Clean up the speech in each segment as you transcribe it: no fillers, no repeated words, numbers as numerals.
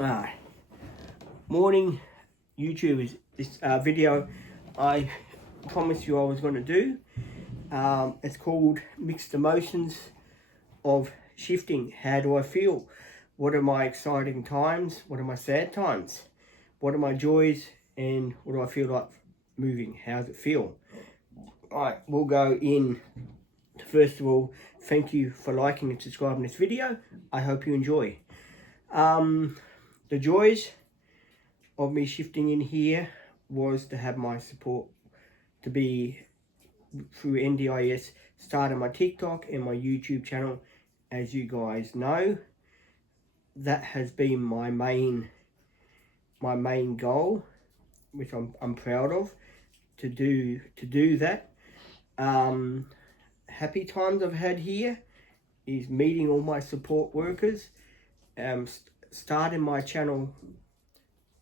Uh, Morning YouTube is this video I promised you I was going to do. It's called Mixed Emotions of Shifting. How do I feel? What are my exciting times? What are my sad times? What are my joys? And what do I feel like moving? How does it feel? Alright, we'll go in. First of all, thank you for liking and subscribing this video. I hope you enjoy. The joys of me shifting in here was to have my support, to be through NDIS, starting my TikTok and my YouTube channel. As you guys know, that has been my main goal, which I'm proud of, to do that. Happy times I've had here is meeting all my support workers, starting my channel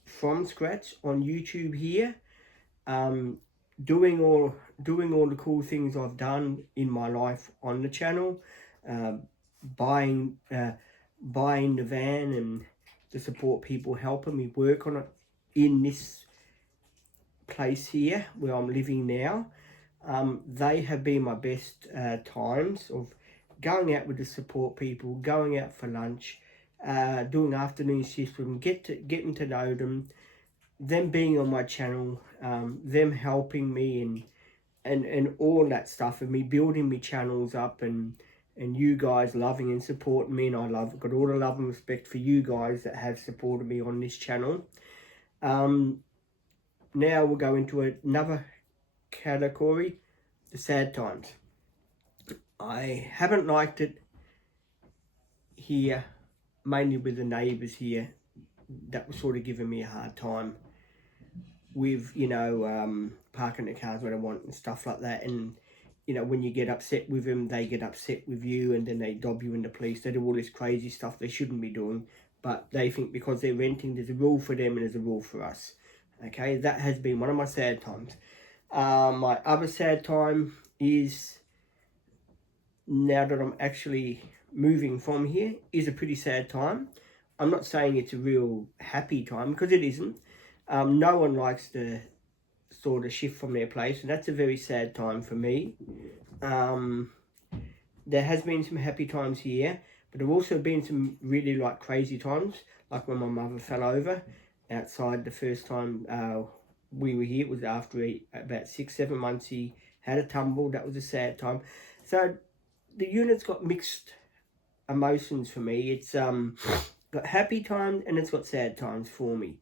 from scratch on YouTube here, doing all the cool things I've done in my life on the channel, buying the van and the support people helping me work on it in this place here where I'm living now. They have been my best times of going out with the support people, going out for lunch, doing afternoon shifts with them, getting to know them being on my channel, them helping me and all that stuff, and me building me channels up, and you guys loving and supporting me, and got all the love and respect for you guys that have supported me on this channel. Now we'll go into another category, the sad times. I haven't liked it here, mainly with the neighbours here that was sort of giving me a hard time with, parking the cars where I want and stuff like that. And, when you get upset with them, they get upset with you, and then they dob you in the police. They do all this crazy stuff they shouldn't be doing, but they think because they're renting, there's a rule for them and there's a rule for us. Okay, that has been one of my sad times. My other sad time is, now that I'm actually moving from here, is a pretty sad time. I'm not saying it's a real happy time, because it isn't. No one likes to sort of shift from their place, and that's a very sad time for me. There has been some happy times here, but there have also been some really crazy times, like when my mother fell over outside the first time we were here. It was after about 6-7 months he had a tumble. That was a sad time. So the unit's got mixed emotions for me. It's got happy times and it's got sad times for me.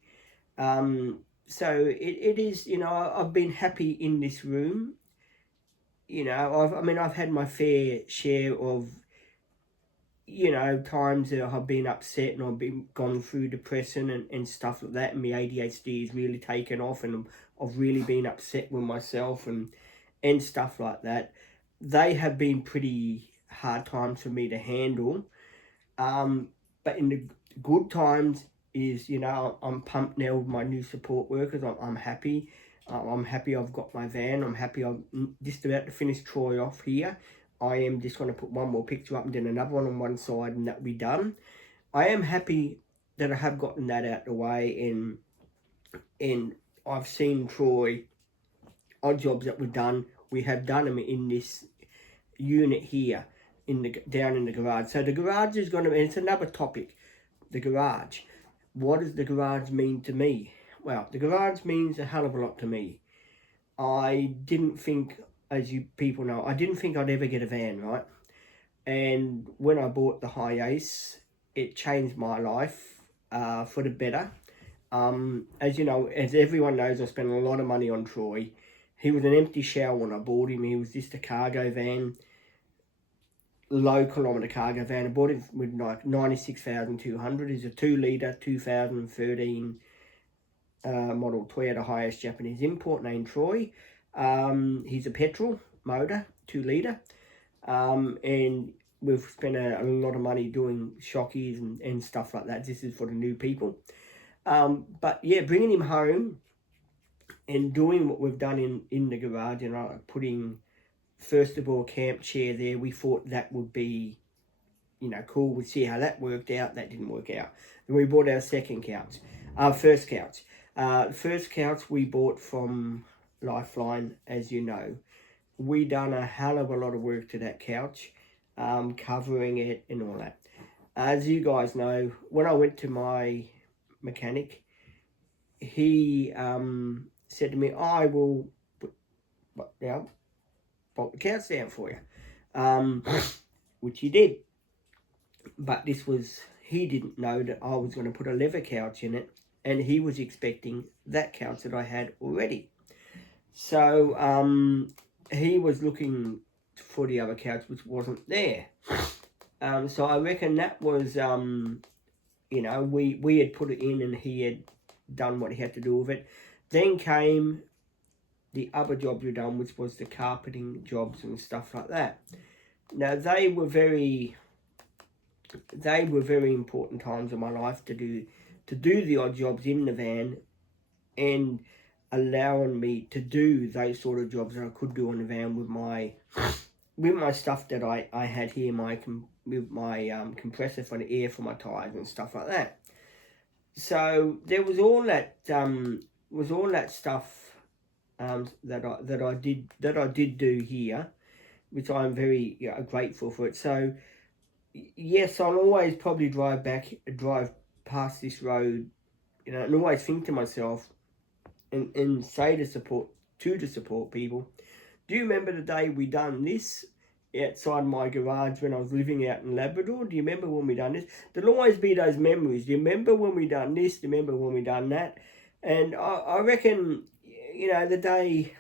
So it is, I've been happy in this room. I've had my fair share of, times that I've been upset and I've gone through depression and stuff like that, and my ADHD has really taken off, and I've really been upset with myself and stuff like that. They have been pretty hard times for me to handle. But in the good times is, I'm pumped now with my new support workers. I'm happy. I'm happy I've got my van. I'm happy I'm just about to finish Troy off here. I am just going to put one more picture up and then another one on one side, and that'll be done. I am happy that I have gotten that out the way, and I've seen Troy, odd jobs that were done. We have done them in this unit here, down in the garage. So the garage is going to, and it's another topic, the garage. What does the garage mean to me? Well, the garage means a hell of a lot to me. I didn't think, as you people know, I didn't think I'd ever get a van, right? And when I bought the Hiace, it changed my life for the better. As you know, as everyone knows, I spent a lot of money on Troy. He was an empty shell when I bought him. He was just a cargo van, low kilometre cargo van. I bought it with 96,200. He's a 2 litre 2013 model Toyota Hiace Japanese import named Troy. He's a petrol motor, 2 litre. And we've spent a lot of money doing shockies and stuff like that. This is for the new people. But yeah, bringing him home and doing what we've done in the garage, putting, first of all, a camp chair there. We thought that would be you know, cool. We'd see how that worked out. That didn't work out. Then we bought our first couch. First couch we bought from Lifeline, as you know. We done a hell of a lot of work to that couch, covering it and all that. As you guys know, when I went to my mechanic, he said to me, I will put the couch down for you, which he did. But he didn't know that I was going to put a leather couch in it, and he was expecting that couch that I had already. So he was looking for the other couch, which wasn't there. So I reckon that was, you know, we had put it in and he had done what he had to do with it. Then came the other jobs we done, which was the carpeting jobs and stuff like that. Now, they were very important times in my life to do the odd jobs in the van, and allowing me to do those sort of jobs that I could do on the van with my stuff that I had here, with my compressor for the air for my tires and stuff like that. So there was all that stuff that I did do here, which I'm very grateful for it. So yes, I'll always probably drive past this road, you know, and always think to myself and say to the support people, do you remember the day we done this outside my garage when I was living out in Labrador? Do you remember when we done this? There'll always be those memories. Do you remember when we done this? Do you remember when we done that? And I reckon, you know, the day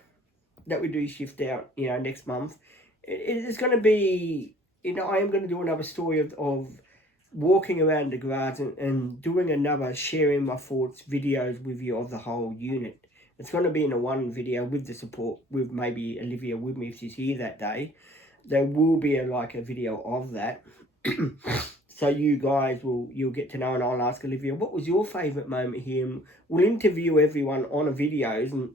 that we do shift out, you know, next month, it's going to be, you know, I am going to do another story of walking around the garage and doing another sharing my thoughts videos with you of the whole unit. It's going to be in a one video with the support, with maybe Olivia with me if she's here that day. There will be a video of that. So you guys you'll get to know, and I'll ask Olivia, what was your favourite moment here? And we'll interview everyone on videos, and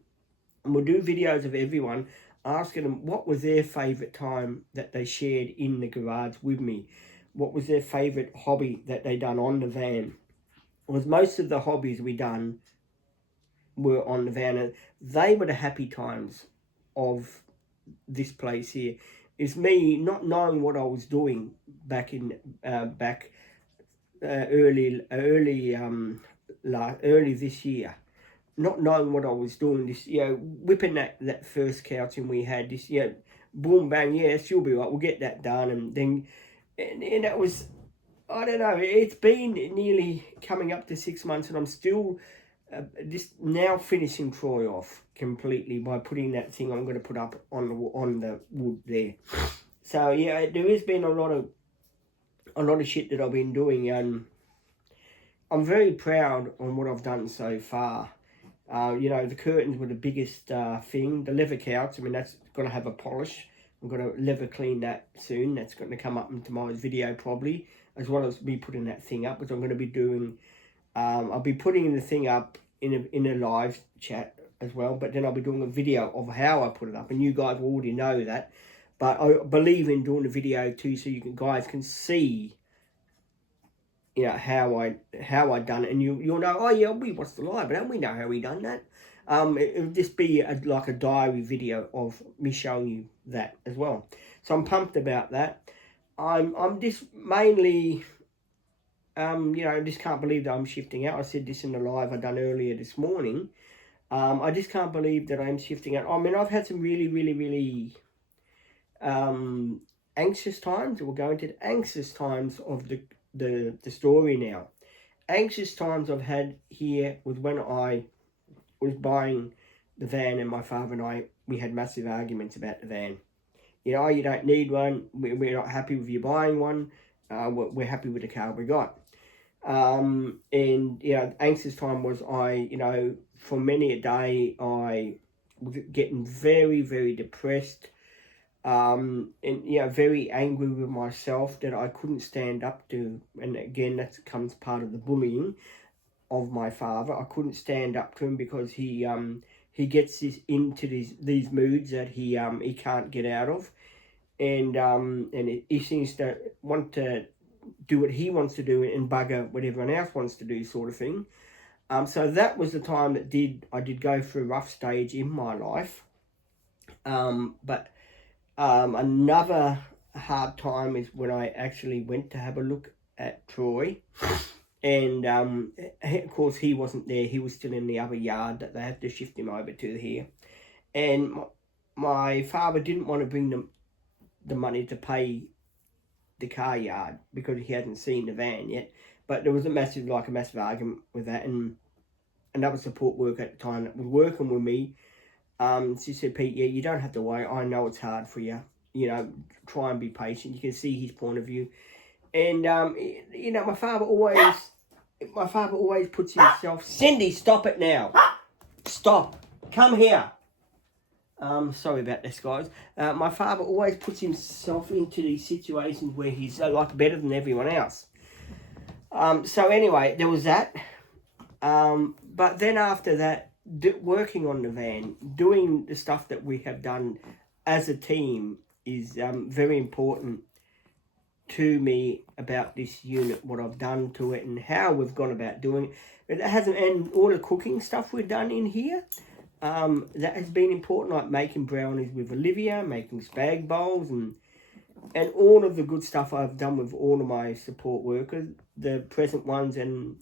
we'll do videos of everyone, asking them what was their favourite time that they shared in the garage with me. What was their favourite hobby that they done on the van? Was most of the hobbies we done were on the van, and they were the happy times of this place here. It's me not knowing what I was doing back early this year, not knowing what I was doing. This, you know, whipping that first couch, and we had this, you know, boom bang, yeah, she'll be right, we'll get that done, and then and that was, I don't know, it's been nearly coming up to 6 months, and I'm still just now finishing Troy off completely by putting that thing I'm going to put up on the wood there. So yeah, there has been a lot of shit that I've been doing, and I'm very proud on what I've done so far. You know, the curtains were the biggest thing. The leather couch, I mean, that's going to have a polish. I'm going to leather clean that soon. That's going to come up in tomorrow's video probably, as well as me putting that thing up, which I'm going to be doing. I'll be putting the thing up in a live chat as well, but then I'll be doing a video of how I put it up, and you guys already know that. But I believe in doing a video too, so you guys can see, you know, how I done it, and you'll know. Oh yeah, we watched the live, but don't we know how we done that? It'll just be like a diary video of me showing you that as well. So I'm pumped about that. I'm just mainly. You know, I just can't believe that I'm shifting out. I said this in the live I done earlier this morning. I just can't believe that I'm shifting out. I mean, I've had some really, really, really anxious times. We're going to the anxious times of the story now. Anxious times I've had here was when I was buying the van, and my father and we had massive arguments about the van. You know, you don't need one. We're not happy with you buying one. We're happy with the car we got. And you know, anxious time was you know, for many a day I was getting very, very depressed, and you know, very angry with myself that I couldn't stand up to. And again, that comes part of the bullying of my father. I couldn't stand up to him because he gets into these moods that he can't get out of, and he seems to want to do what he wants to do and bugger what everyone else wants to do, sort of thing. So that was the time that I did go through a rough stage in my life. But another hard time is when I actually went to have a look at Troy. And of course he wasn't there. He was still in the other yard that they had to shift him over to here. And my father didn't want to bring the money to pay the car yard because he hadn't seen the van yet. But there was a massive argument with that. And another support worker at the time that was working with me, she said, Pete, yeah, you don't have to worry. I know it's hard for you. You know, try and be patient. You can see his point of view. And, you know, my father always puts himself... Cindy, stop it now. Stop. Come here. Sorry about this, guys. My father always puts himself into these situations where he's better than everyone else. So anyway, there was that. But then after that, working on the van, doing the stuff that we have done as a team is very important to me about this unit, what I've done to it and how we've gone about doing it. It hasn't, and all the cooking stuff we've done in here, that has been important, like making brownies with Olivia, making spag bowls, and all of the good stuff I've done with all of my support workers, the present ones and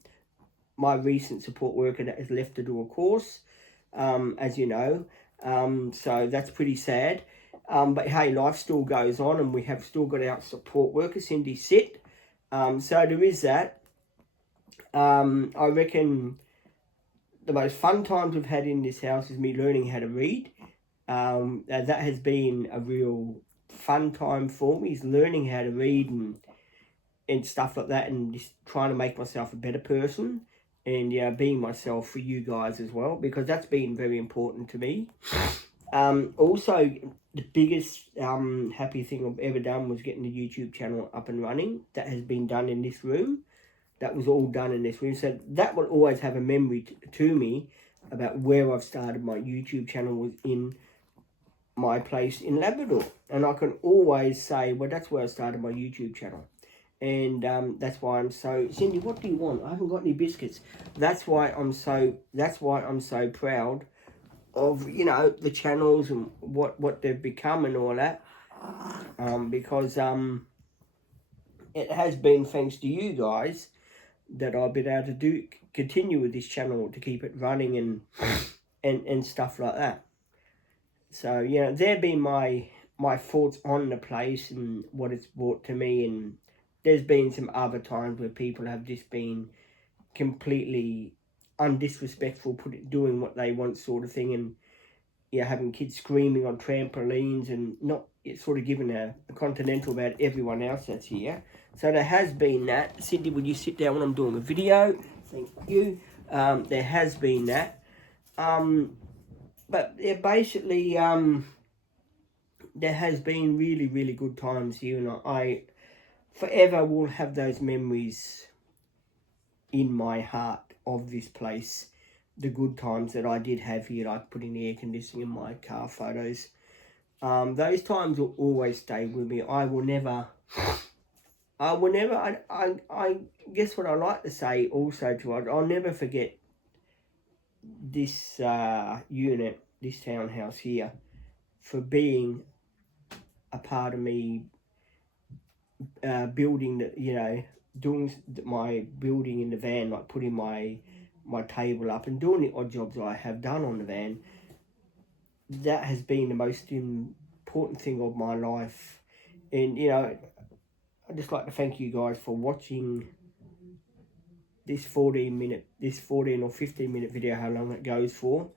my recent support worker that has left to do a course, as you know. So that's pretty sad. But hey, life still goes on and we have still got our support worker, Cindy Sit. So there is that. I reckon the most fun times we've had in this house is me learning how to read. That has been a real fun time for me, is learning how to read and stuff like that, and just trying to make myself a better person and being myself for you guys as well, because that's been very important to me. Also, the biggest happy thing I've ever done was getting the YouTube channel up and running. That has been done in this room. That was all done in this room. So that will always have a memory to me about where I've started my YouTube channel, was in my place in Labrador. And I can always say, well, that's where I started my YouTube channel. And that's why I'm so... Cindy, what do you want? I haven't got any biscuits. That's why I'm so proud of, you know, the channels and what they've become and all that. Because it has been thanks to you guys that I've been able to continue with this channel, to keep it running and stuff like that. So, you know, they've been my thoughts on the place and what it's brought to me. And there's been some other times where people have just been completely undisrespectful, doing what they want, sort of thing, and having kids screaming on trampolines and not sort of giving a continental about everyone else that's here. So there has been that. Cindy, would you sit down when I'm doing a video? Thank you. There has been that. But basically, there has been really, really good times here, and I forever will have those memories in my heart of this place. The good times that I did have here, like putting the air conditioning in my car, photos. Those times will always stay with me. I guess what I like to say also to it, I'll never forget this unit, this townhouse here, for being a part of me building, doing my building in the van, like putting my table up and doing the odd jobs I have done on the van. That has been the most important thing of my life. And, I'd just like to thank you guys for watching this 14 or 15 minute video, how long it goes for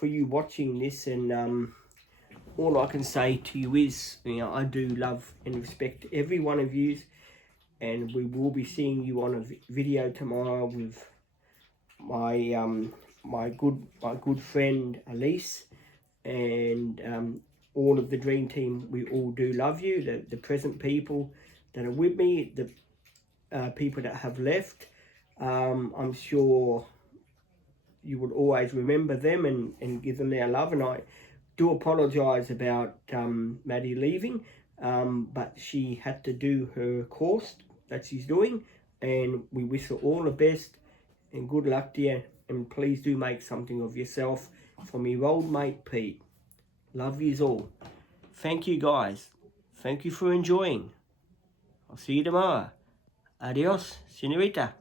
you watching this. And all I can say to you is, I do love and respect every one of you, and we will be seeing you on a video tomorrow with my good friend Elise, and all of the dream team. We all do love you, the present people that are with me, the people that have left. I'm sure you would always remember them and give them their love. And I do apologise about Maddie leaving, but she had to do her course that she's doing, and we wish her all the best and good luck to you, and please do make something of yourself. From your old mate Pete. Love yous all. Thank you guys. Thank you for enjoying. I'll see you tomorrow. Adios, señorita.